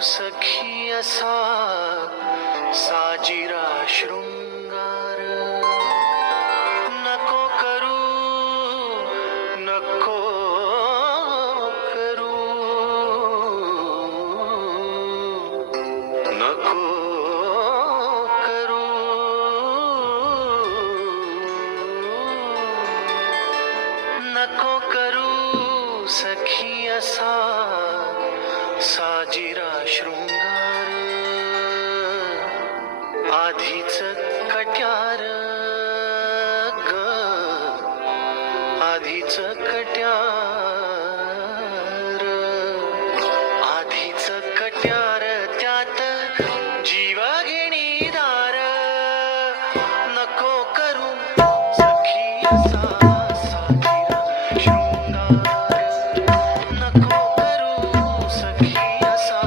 सखी असा साजिरा शृंगार नको करू नको करू नको करू नको करू सखी असा साजिरा शृंगार आधीच कट्यार ग आधीच कट्यार आधीच कट्यार त्यात जीव घेणी दार नको करू सखी असा साजिरा शृंगार नको करू सखी असा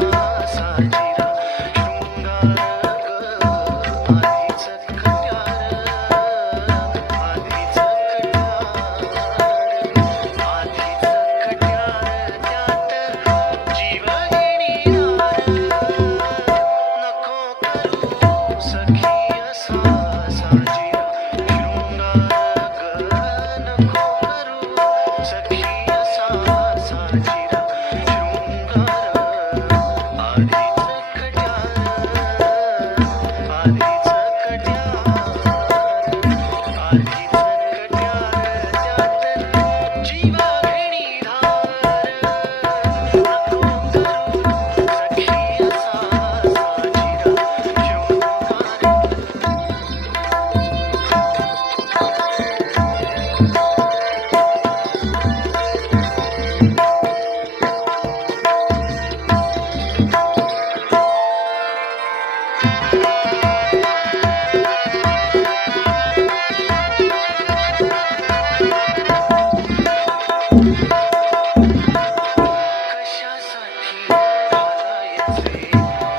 साजिरा शृंगार आधीच कट्यार आधीच कट्यार त्यात जीव घेणी दार नको करू सखी असा साजिरा शृंगार नको करू सखी असा साजिरा शृंगार आधीच कट्यार आधीच कट्यार आधीच कट्यार त्यात जीव घेणी धार नको करू सखी असा साजिरा कशासाठी घालायचे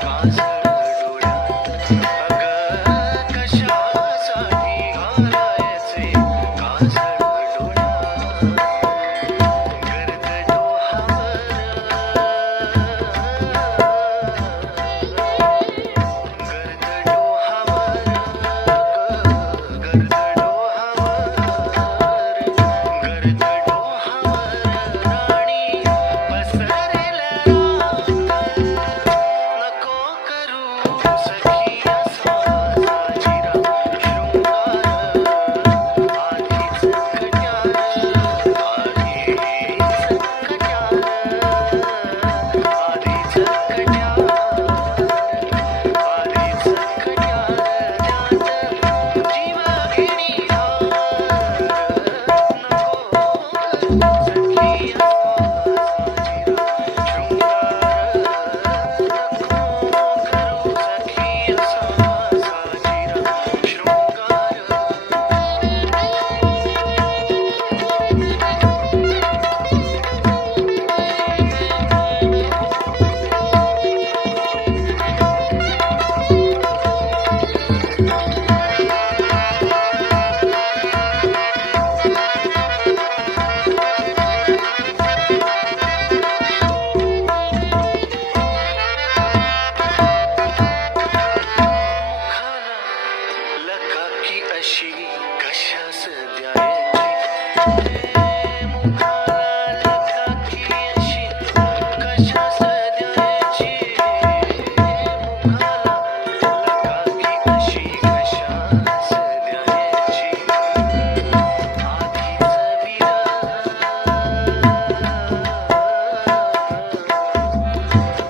काजळ डोळ्यात अगं कशासाठी घालायचे काजळ डोळ्यात गर्द डोहावर गर्द डोहावर गर्द डोहावर राणी पसरेल रात नको करू सखी असा साजिरा शृंगार आधीच कट्यार आधीच कट्यार आधीच कट्यार आधीच कट्यार त्यात जीव घेणी धार नको करू सखी असा साजिरा शृंगार नको करू सखी असा साजिरा शृंगार मुखाला लकाकी अशी कशास द्यायची मुखाला लकाकी अशी कशास द्यायची मुखाला लकाकी अशी कशास द्यायची आधीच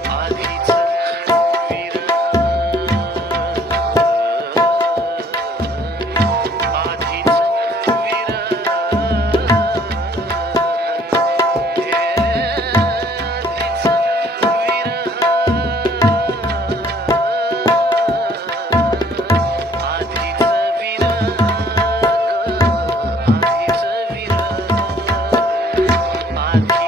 आधीच आधीच